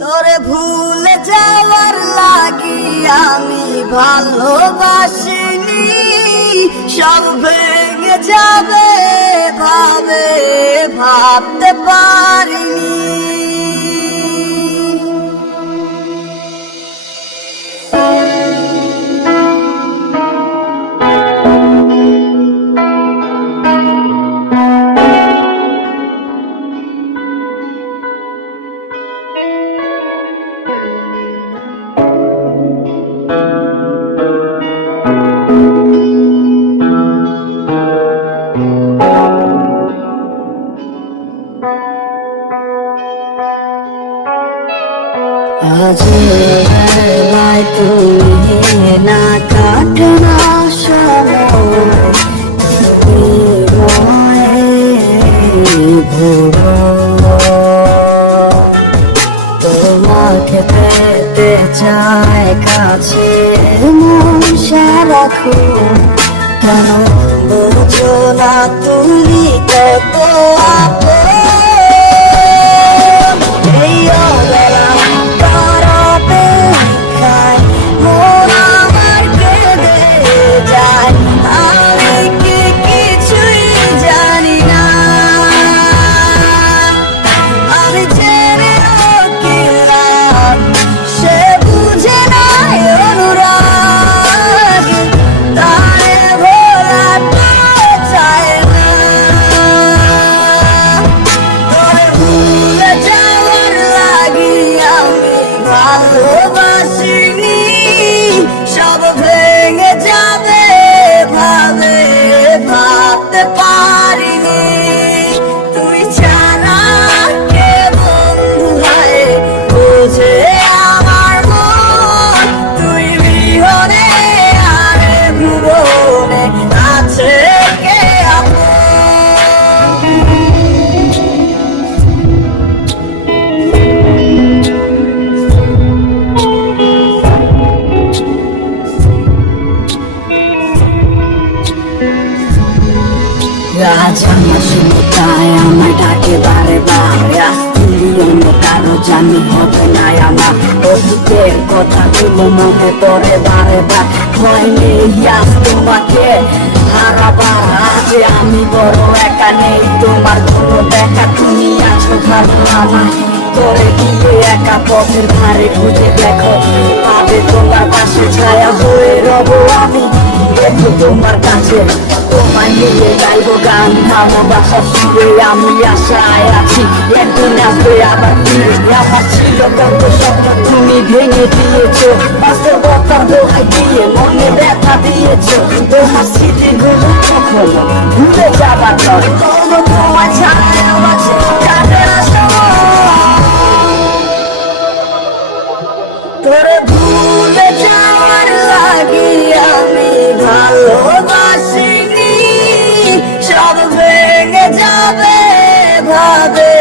তোরে ভুলে যাওয়ার লাগি আমি ভালোবাসিনি, সব ভেঙে যাবে ভাবে ভাবতে পারিনি। আজ বেলায় তুমি না কাটনা সময় তোমাকে পেতে চায় কাছে মন সারাক্ষণ, কেন বোঝো না তুমি কত আপন। ভালোবাসিনি, সব ভেঙে যাবে ভাবে ভাবতে পারিনি। তুই ছাড়া কে বন্ধু হয় বুঝে আমার মন, তুই বিহনে আর ভুবনে আছে কে আপন। রাজমাতায় আমার ডাকে বারে বারে, অন্য কারো জানি হবে না আমার। অতীতের কথাগুলো মনে পড়ে বারে বার, হয়নি আজ তোমাকে হারাবার। আজ আমি বড় একা, নেই তোমার কোনো দেখা, তুমি আছো ভালো আমায় করে গিয়ে একা পথের ধারে খুঁজে দেখো, পাবে তোমার পাশে ছায়া হয়ে রব আমি। দেখো তোমার কাছে তোমায় নিয়ে গাইবো গান, আমার বাসা শুয়ে আমি আশায় আছি একদিন আসবে আবার ফিরে। আমার ছিল কত স্বপ্ন তুমি ভেঙে দিয়েছো, বাস্তবতার দোহাই দিয়ে মনে ব্যথা দিয়েছো। তোমার স্মৃতিগুলো কখনো ভুলে যাবার নয়, কোনো তোমার ছায়া আছে কাটে না সময়। তোরে ভুলে যাওয়ার লাগি আমি ভালোবাসিনি, সব ভেঙে যাবে ভাবে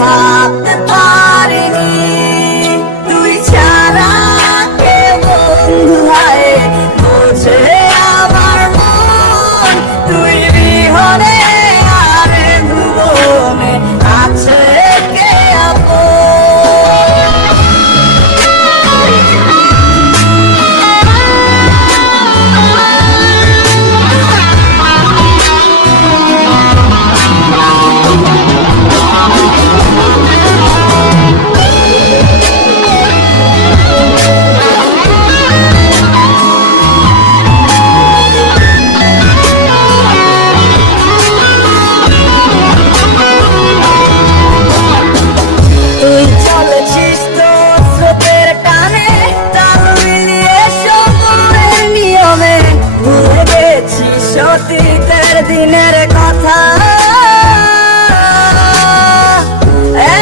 ভাবতে পারিনি। তুই ছাড়া কে বন্ধু হয় বুঝে আমার মন, তুই বিহনে আর ভুবনে আছে কে আপন। অতীতের দিনের কথা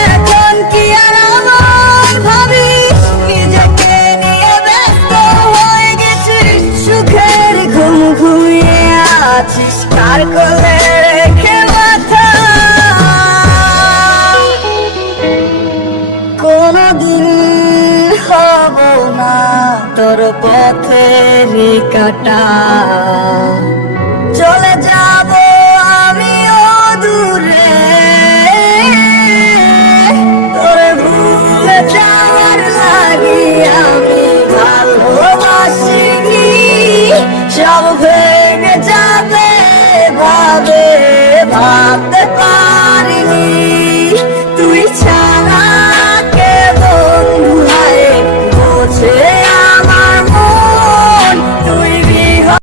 এখন কি আর আমার ভাবিস, নিজেকে নিয়ে ব্যস্ত হয়ে গেছিস, সুখের ঘুম ঘুমিয়ে আছিস কার কোলে রেখে মাথা। কোনদিন হব না তোর পথের কাটা, চলে যাব আমিও দূরে, তোরে ভুলে যাব ভেঙে যাবে ভাবে ভাবতে